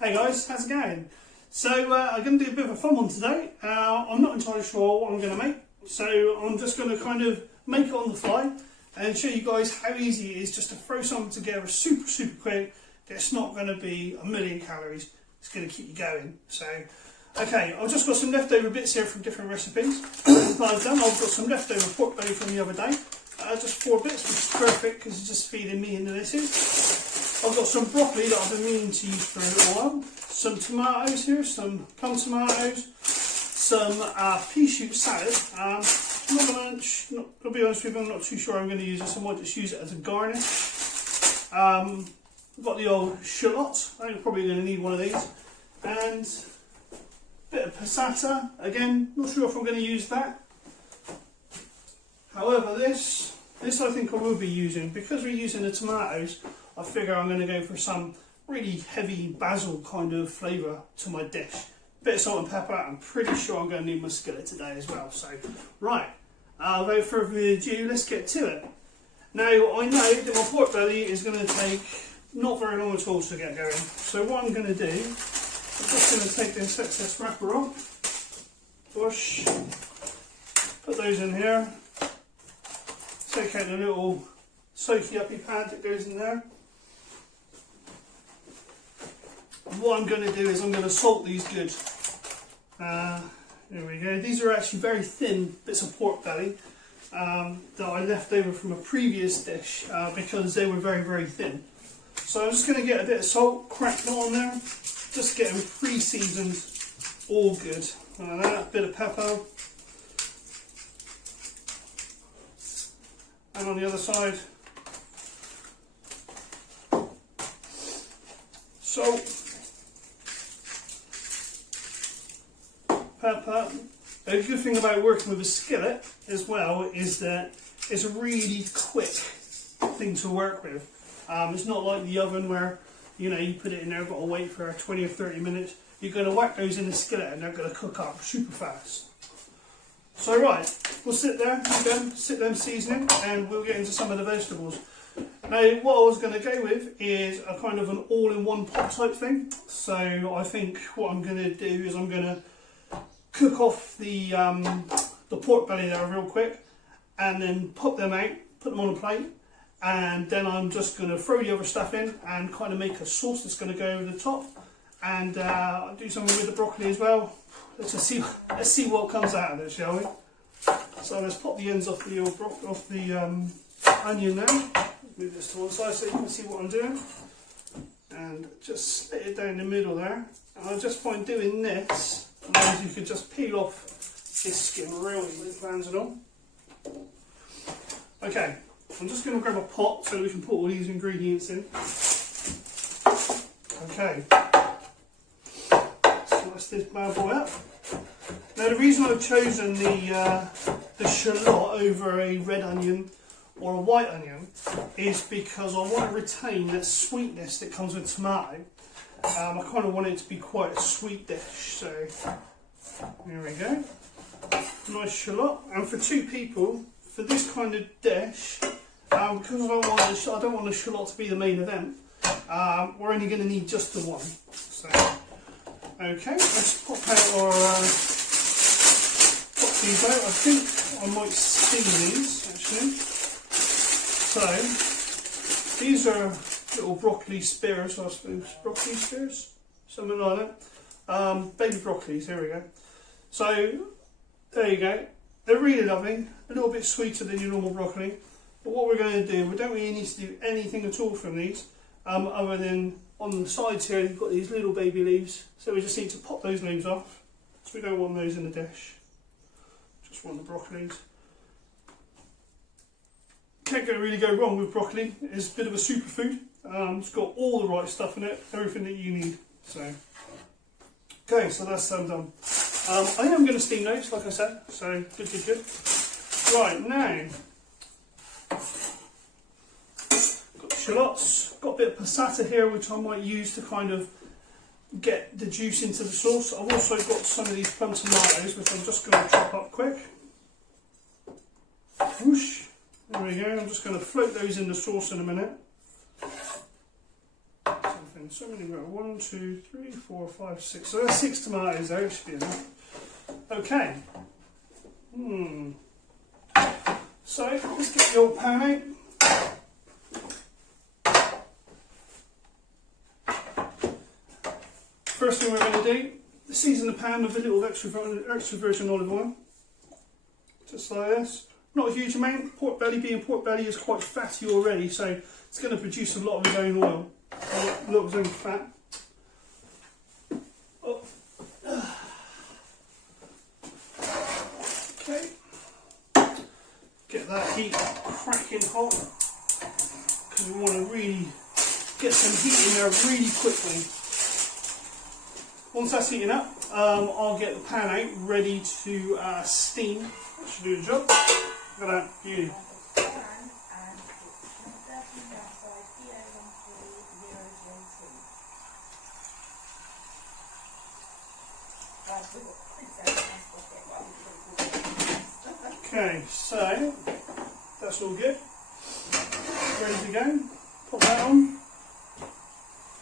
Hey guys, how's it going? So I'm going to do a bit of a fun one today. I'm not entirely sure what I'm going to make, so I'm just going to kind of make it on the fly and show you guys how easy it is just to throw something together super quick. It's not going to be a million calories, it's going to keep you going. So, okay, I've just got some leftover bits here from different recipes that I've done. I've got some leftover pork belly from the other day, just 4 bits, which is perfect because it's just feeding me and the missus. I've got some broccoli that I've been meaning to use for a little while, some tomatoes here, some plum tomatoes, some pea shoot salad. I'll be honest with you, I'm not too sure I'm going to use this. I might just use it as a garnish. I've got the old shallots. I'm probably going to need one of these, and a bit of passata. Again, not sure if I'm going to use that. However, this I think I will be using, because we're using the tomatoes. I figure I'm going to go for some really heavy basil kind of flavour to my dish. Bit of salt and pepper. I'm pretty sure I'm going to need my skillet today as well. So, right, without further ado, let's get to it. Now, I know that my pork belly is going to take not very long at all to get going. So what I'm going to do, I'm just going to take this excess wrapper off, push, put those in here, take out the little soaky uppy pad that goes in there. What I'm going to do is I'm going to salt these good. There we go. These are actually very thin bits of pork belly that I left over from a previous dish because they were very thin. So I'm just going to get a bit of salt, crack that on there, just get them pre-seasoned, all good. Like that, bit of pepper. And on the other side, salt. Pepper. A good thing about working with a skillet as well is that it's a really quick thing to work with. It's not like the oven where you put it in there, got to wait for 20 or 30 minutes. You're going to whack those in the skillet and they're going to cook up super fast. So right, we'll sit there again, sit them seasoning, and we'll get into some of the vegetables. Now, what I was going to go with is a kind of an all-in-one pot type thing. So I think what I'm going to do is I'm going to cook off the pork belly there real quick, and then pop them out, put them on a plate, and then I'm just going to throw the other stuff in and kind of make a sauce that's going to go over the top, and I'll do something with the broccoli as well. Let's see what comes out of it, shall we? So let's pop the ends off the onion now. Move this to one side so you can see what I'm doing, and just split it down the middle there. And I just find doing this, otherwise you could just peel off this skin really with glands and all. Okay, I'm just going to grab a pot so we can put all these ingredients in. Okay, slice this bad boy up. Now, the reason I've chosen the shallot over a red onion or a white onion is because I want to retain that sweetness that comes with tomato. I kind of want it to be quite a sweet dish, so there we go. Nice shallot. And for 2 people, for this kind of dish, because I don't want the shallot to be the main event, we're only going to need just the one. So, okay, let's pop out our pop these out. I think I might steam these actually. So these are little broccoli spears, I suppose. Broccoli spears? Something like that. Baby broccolis, here we go. So, there you go. They're really lovely. A little bit sweeter than your normal broccoli. But what we're going to do, we don't really need to do anything at all from these, other than on the sides here, you've got these little baby leaves. So we just need to pop those leaves off. So we don't want those in the dish. Just want the broccolis. Can't really go wrong with broccoli. It's a bit of a superfood. It's got all the right stuff in it, everything that you need. So, okay, so that's done. I am going to steam those, like I said. So good. Right, now got the shallots. Got a bit of passata here, which I might use to kind of get the juice into the sauce. I've also got some of these plum tomatoes, which I'm just going to chop up quick. Whoosh. There we go. I'm just going to float those in the sauce in a minute. Something So many we've got 1, 2, 3, 4, 5, 6. So there's 6 tomatoes there, it should be enough. Okay. So let's get the old pan out. First thing we're going to do, season the pan with a little extra virgin olive oil. Just like this. Not a huge amount. Pork belly, being pork belly, is quite fatty already, so it's going to produce a lot of its own oil, a lot of its own fat. Oh. Okay. Get that heat cracking hot, because we want to really get some heat in there really quickly. Once that's heating up, I'll get the pan out ready to steam. That should do the job. Look at that beauty. Okay, so that's all good. Ready to go. Put that on.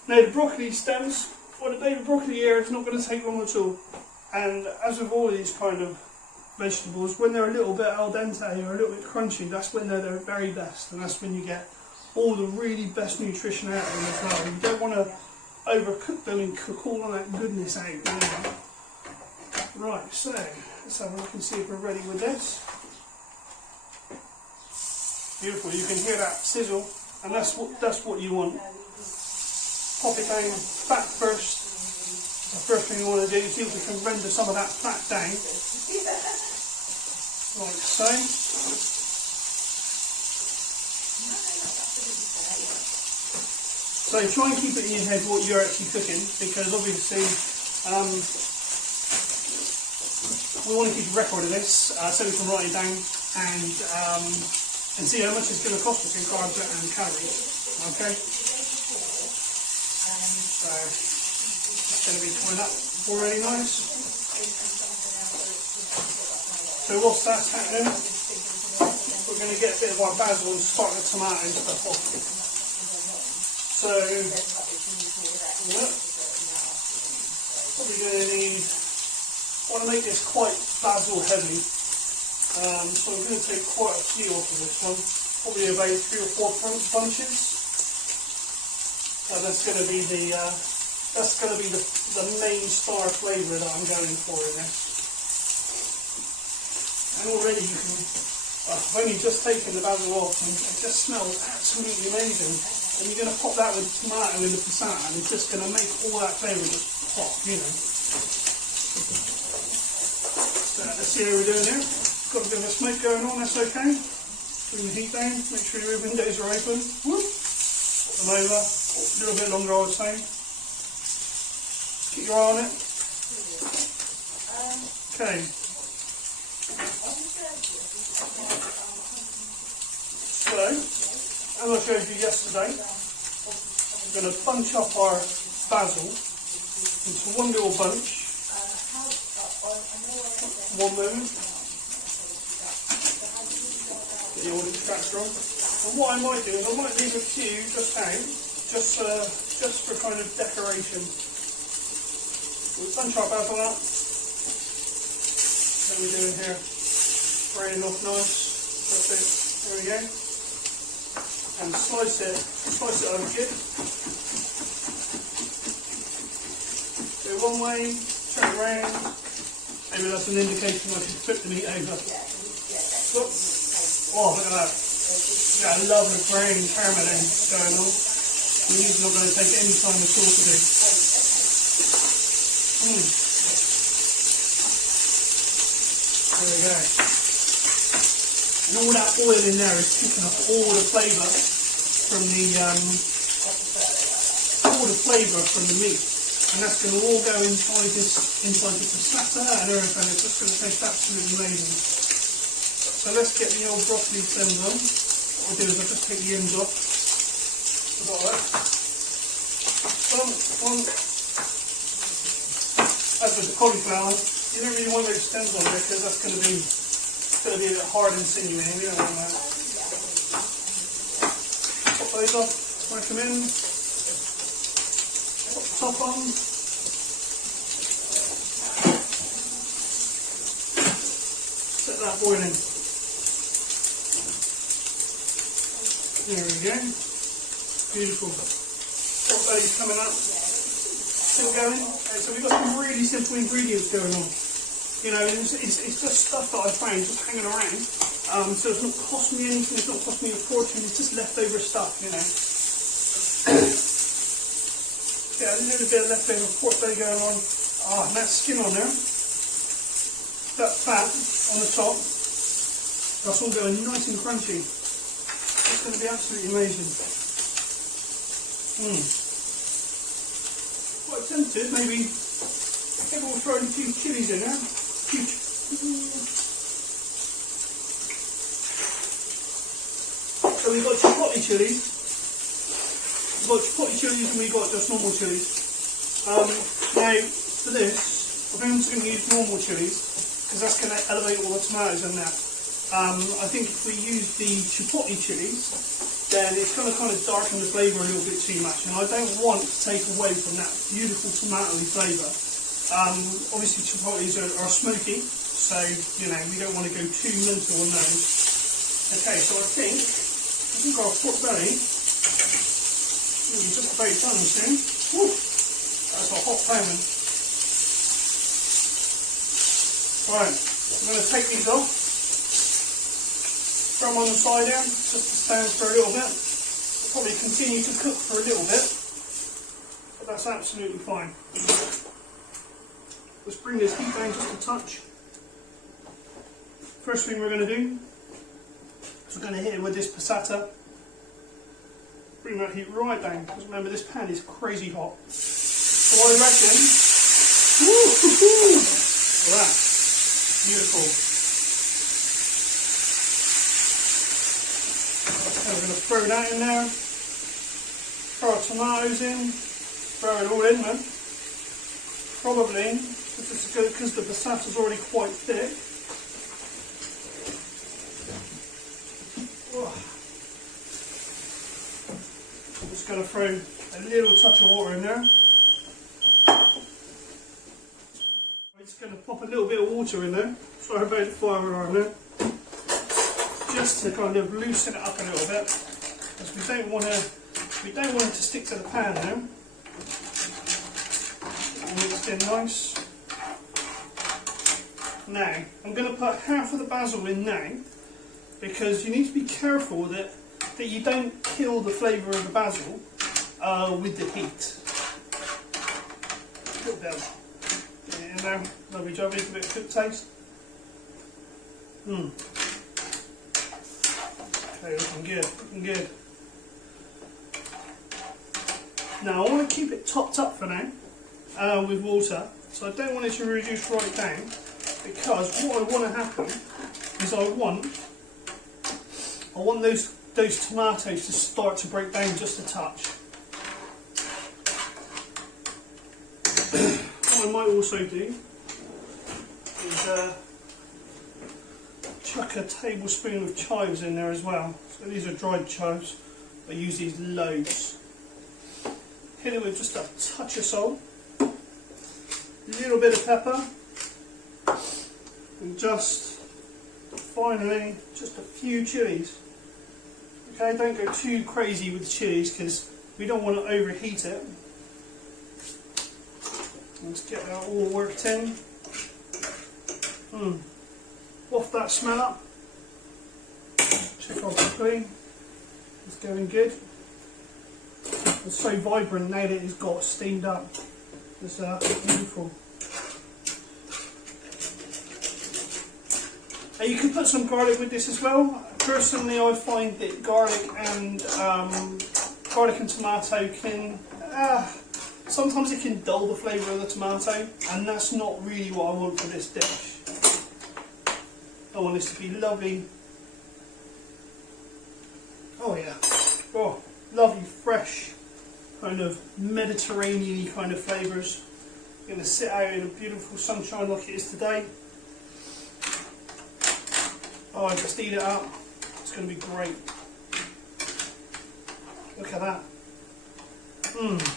Now the broccoli stems, or the baby broccoli here, is not going to take long at all. And as with all these kind of vegetables, when they're a little bit al dente or a little bit crunchy, that's when they're their very best, and that's when you get all the really best nutrition out of them as well. You don't want to overcook them and cook all of that goodness out. You know? Right, so let's have a look and see if we're ready with this. Beautiful, you can hear that sizzle, and that's what you want. Pop it down fat first. The first thing you want to do is see if we can render some of that fat down. Like so. So try and keep it in your head what you're actually cooking, because obviously we want to keep a record of this so we can write it down and see how much it's going to cost us in carbs and calories. Okay? So it's going to be coming up already nice. So whilst that's happening, we're going to get a bit of our basil and start the tomato and stuff off. So, yeah, probably going to need, I want to make this quite basil heavy, so I'm going to take quite a few off of this one, probably about 3 or 4 bunches, and that's going to be the main star flavour that I'm going for in this. And already you can, I've only just taken the basil off and it just smells absolutely amazing. And you're going to pop that with the tomato in the passata and it's just going to make all that flavour just pop, you know. So let's see how we're doing here. Got a bit of a smoke going on, that's okay. Bring the heat down, make sure your windows are open. Whoop. Put them over, a little bit longer I would say. Keep your eye on it. Okay. So, as I showed you yesterday, we're going to bunch up our basil into one little bunch. One moment. Get the oil extractor on. And what I might do is I might leave a few just out, just for kind of decoration. We'll bunch our basil up. What are we doing here? Spraying off nice. That's it. There we go. And slice it over good. Go one way, turn it around. Maybe that's an indication I should flip the meat over. Look. Oh, look at that. Got a lovely brown caramelling going on. The meat's not going to take any time at all to do. There we go. And all that oil in there is picking up all the flavour from the meat, and that's going to all go inside the passata and everything. It's just going to taste absolutely amazing. So let's get the old broccoli stems on. What I'll do is I'll just take the ends off. Forgot that. As with the cauliflower, you don't really want those stems on there because that's going to be a bit hard and sinewy, and we don't want that. Pop those off, smack them in. top on. Set that boiling. There we go. Beautiful. Pot belly's coming up. Still going. Okay, so we've got some really simple ingredients going on. You know, it's just stuff that I found just hanging around. So it's not cost me anything, it's not cost me a fortune, it's just leftover stuff, you know. Yeah, a little bit of leftover pork belly going on. And that skin on there. That fat on the top. That's all going nice and crunchy. It's going to be absolutely amazing. Quite tempted, maybe we'll throw a few chilies in there. So we've got chipotle chilies. We've got chipotle chilies and we've got just normal chilies. Now, for this, I'm just going to use normal chilies because that's going to elevate all the tomatoes in there. I think if we use the chipotle chilies, then it's going to kind of darken the flavour a little bit too much, and I don't want to take away from that beautiful tomatoey flavour. Obviously chipotles are smoky, so you know we don't want to go too mental on those. Okay, so I think our pork belly is just about done soon. Woo, that's a hot payment. Right, I'm going to take these off, throw them on the side here, just to stand for a little bit. I'll probably continue to cook for a little bit, but that's absolutely fine. Let's bring this heat down just a touch. First thing we're going to do is we're going to hit it with this passata. Bring that heat right down, because remember this pan is crazy hot. So I reckon, that, beautiful. So we're going to throw that in there, throw our tomatoes in, throw it all in there. Probably, because the passata is already quite thick. I'm just going to throw a little touch of water in there. I'm just going to pop a little bit of water in there. Sorry about the fire alarm there. Just to kind of loosen it up a little bit, because we don't want it to stick to the pan now. Mixed in nice. Now, I'm going to put half of the basil in now, because you need to be careful that you don't kill the flavour of the basil with the heat. A little bit of it in there, lovely job, a bit of cooked taste. Okay, looking good, looking good. Now, I want to keep it topped up for now. With water, so I don't want it to reduce right down, because what I want to happen is I want those tomatoes to start to break down just a touch. What I might also do is chuck a tablespoon of chives in there as well. So these are dried chives. I use these loads. Hit it with just a touch of salt. A little bit of pepper, and just finally just a few chilies. Okay, don't go too crazy with the chilies because we don't want to overheat it. Let's get that all worked in. Waft that smell up. Check our broccoli. It's going good. It's so vibrant now that it's got steamed up. It's beautiful. You can put some garlic with this as well. Personally, I find that garlic and tomato can sometimes it can dull the flavour of the tomato, and that's not really what I want for this dish. I want this to be lovely. Oh yeah, oh, lovely fresh, kind of Mediterranean kind of flavours. Going to sit out in a beautiful sunshine like it is today. Oh, just eat it up. It's going to be great. Look at that.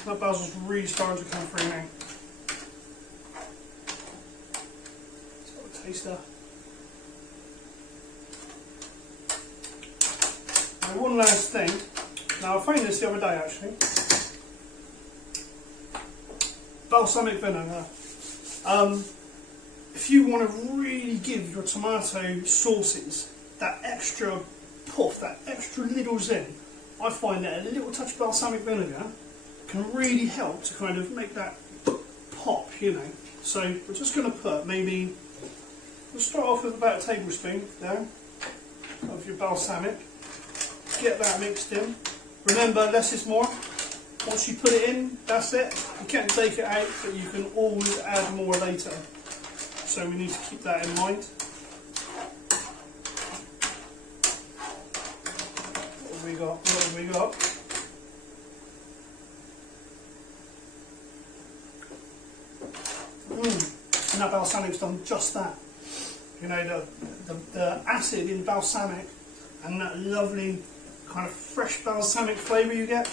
That basil's really starting to come through now. Let's have a taster. Now, one last thing. Now, I found this the other day actually. Balsamic vinegar. If you want to really give your tomato sauces that extra puff, that extra little zing, I find that a little touch of balsamic vinegar can really help to kind of make that pop, you know. So we're just going to put maybe, we'll start off with about a tablespoon there of your balsamic. Get that mixed in. Remember, less is more. Once you put it in, that's it. You can't take it out, but you can always add more later. So we need to keep that in mind. What have we got? What have we got? And that balsamic's done just that. You know, the acid in balsamic and that lovely kind of fresh balsamic flavour you get,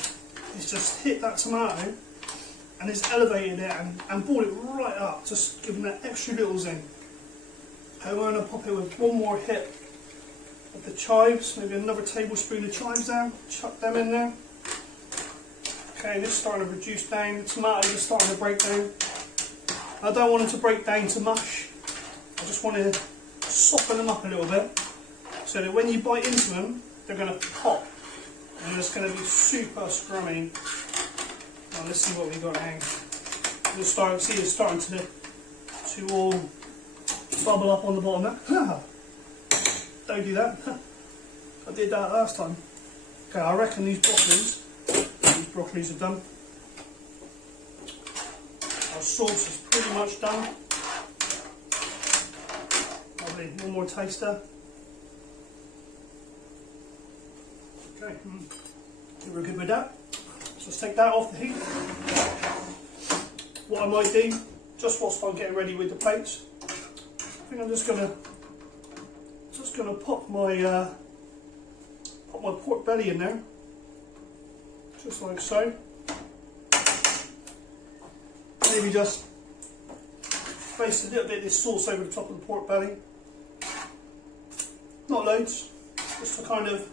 it's just hit that tomato and it's elevated it and brought it right up, just giving that extra little zing. Okay, we're going to pop it with one more hit of the chives, maybe another tablespoon of chives down, chuck them in there. Okay, this is starting to reduce down, the tomatoes are starting to break down. I don't want them to break down to mush, I just want to soften them up a little bit so that when you bite into them, they're going to pop and it's going to be super scrummy. Now let's see what we got now. You'll start see it's starting to all bubble up on the bottom there. Don't do that. I did that last time. Okay, I reckon these broccolis are done. Our sauce is pretty much done. Lovely, one more taster. Okay, we're good with that. So let's take that off the heat. What I might do, just whilst I'm getting ready with the plates, I think I'm just gonna pop my pork belly in there, just like so. Maybe just place a little bit of this sauce over the top of the pork belly. Not loads, just to kind of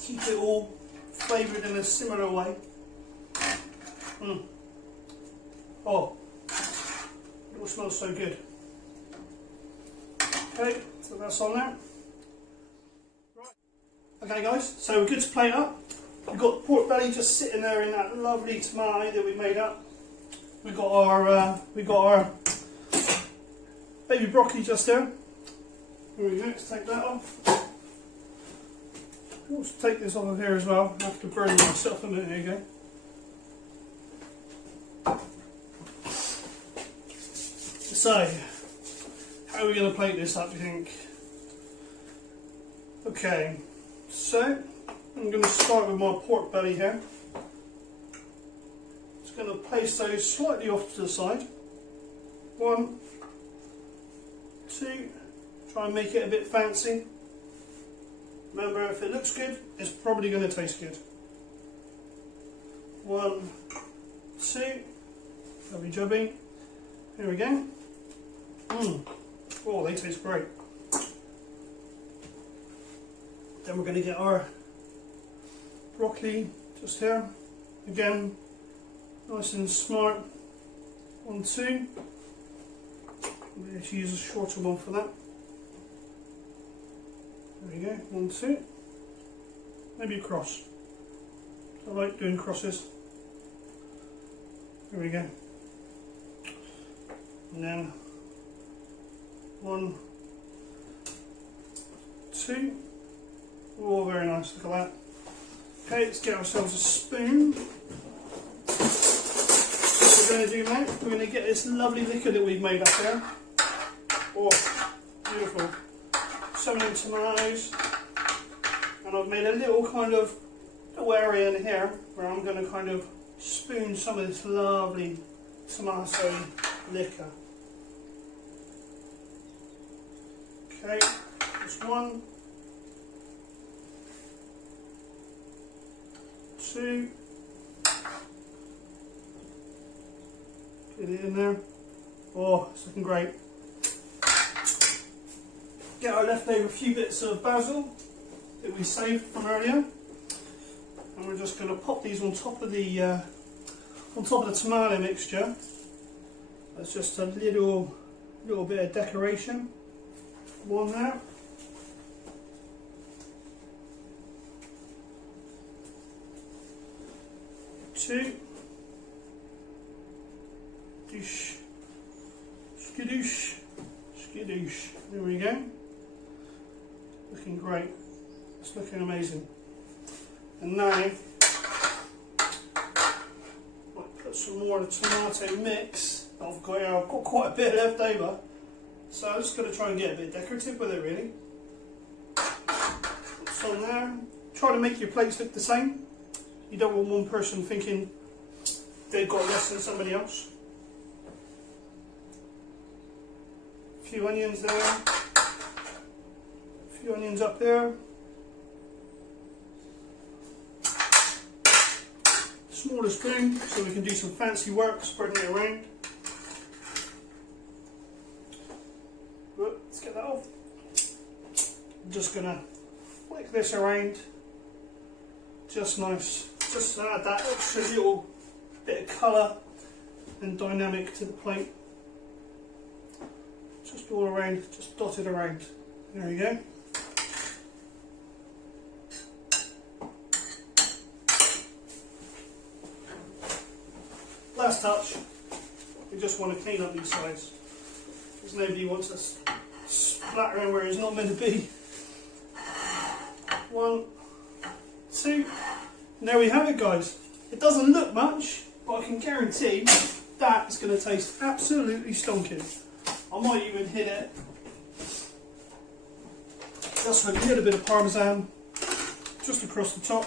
keep it all flavoured in a similar way. Oh, it all smells so good. Okay, so that's on there. Right. Okay guys, so we're good to plate up. We've got the pork belly just sitting there in that lovely tomato that we made up. We've got our baby broccoli just there. Here we go, let's take that off. Let's take this off of here as well. I have to burn myself a minute. There you go. So, how are we going to plate this up, do you think? Okay, so I'm going to start with my pork belly here. Just going to place those slightly off to the side. 1, 2, try and make it a bit fancy. Remember, if it looks good, it's probably going to taste good. 1, 2, lovely jobby. Here we go. Oh, they taste great. Then we're going to get our broccoli just here. Again, nice and smart. 1, 2. I'm going to use a shorter one for that. There we go, 1, 2. Maybe a cross. I like doing crosses. There we go. And then 1, 2. Oh, very nice, look at that. Okay, let's get ourselves a spoon. What we're going to do now, we're going to get this lovely liquor that we've made up here. Oh, beautiful. Some of them tomatoes, and I've made a little kind of little area in here where I'm going to kind of spoon some of this lovely tomato liquor. Okay, just 1, 2, Get it in there. Oh, it's looking great. Get our leftover few bits of basil that we saved from earlier, and we're just going to pop these on top of the tomato mixture. That's just a little bit of decoration. One there. Two. Doosh. Skadoosh. Skadoosh. There we go. Looking great. It's looking amazing. And now, I'll put some more of the tomato mix. I've got quite a bit left over. So I'm just going to try and get a bit decorative with it, really. Put some there. Try to make your plates look the same. You don't want one person thinking they've got less than somebody else. A few onions there. A few onions up there. Smaller spoon so we can do some fancy work spreading it around. Let's get that off. I'm just going to flick this around. Just nice. Just to add that extra little bit of colour and dynamic to the plate. Just all around, just dotted around. There we go. Last touch, we just want to clean up these sides, because nobody wants us splattering where it's not meant to be. 1, 2, and there we have it, guys. It doesn't look much, but I can guarantee that is going to taste absolutely stonking. I might even hit it just with a little bit of Parmesan just across the top,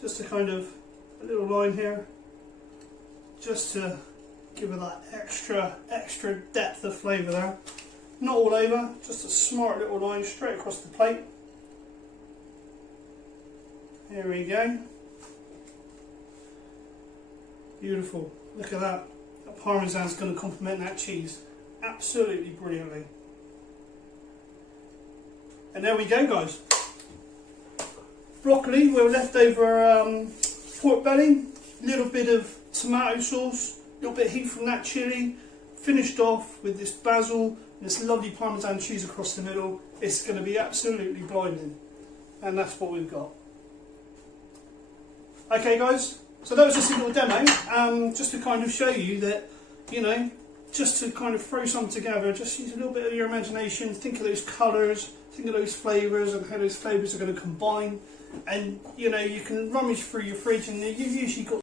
just to kind of a little line here, just to give it that extra depth of flavour there. Not all over, just a smart little line straight across the plate. There we go. Beautiful. Look at that. That Parmesan's going to complement that cheese absolutely brilliantly. And there we go, guys. Broccoli with leftover pork belly, little bit of tomato sauce, little bit of heat from that chilli, finished off with this basil and this lovely Parmesan cheese across the middle. It's going to be absolutely blinding. And that's what we've got. Okay, guys, so that was just a little demo, just to kind of show you that, you know, just to kind of throw something together, just use a little bit of your imagination, think of those colours, think of those flavours and how those flavours are going to combine, and, you know, you can rummage through your fridge and you've usually got